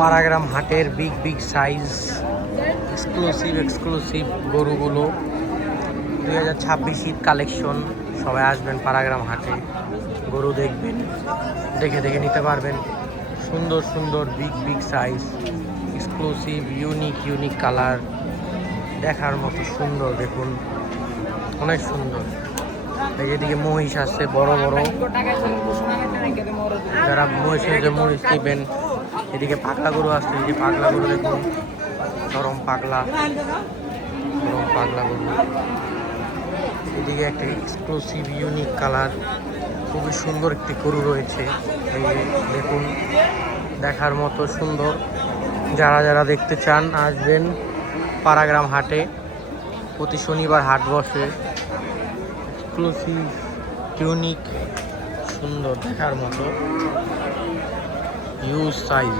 পাড়াগ্রাম হাটের big big size exclusive গরুগুলো 2026 শীত কালেকশন। সবাই আসবেন পাড়াগ্রাম হাটে, গরু দেখবেন, দেখে দেখে নিতে পারবেন। সুন্দর সুন্দর big big size exclusive unique colour, দেখার মতো সুন্দর। দেখুন অনেক সুন্দর। এই যেদিকে মহিষ আছে বড় বড়, যারা মহিষের যে মহিষ নেবেন। এদিকে পাগলা গরু আছে, এই যে পাগলা গরু দেখুন, চরম পাগলা গরু। এদিকে একটা এক্সক্লুসিভ ইউনিক কালার, খুবই সুন্দর একটি গরু রয়েছে। এই যে দেখুন, দেখার মতো সুন্দর। যারা যারা দেখতে চান আসবেন পাড়াগ্রাম হাটে, প্রতি শনিবার হাট বসে। এক্সক্লুসিভ ইউনিক সুন্দর, দেখার মতো। Use size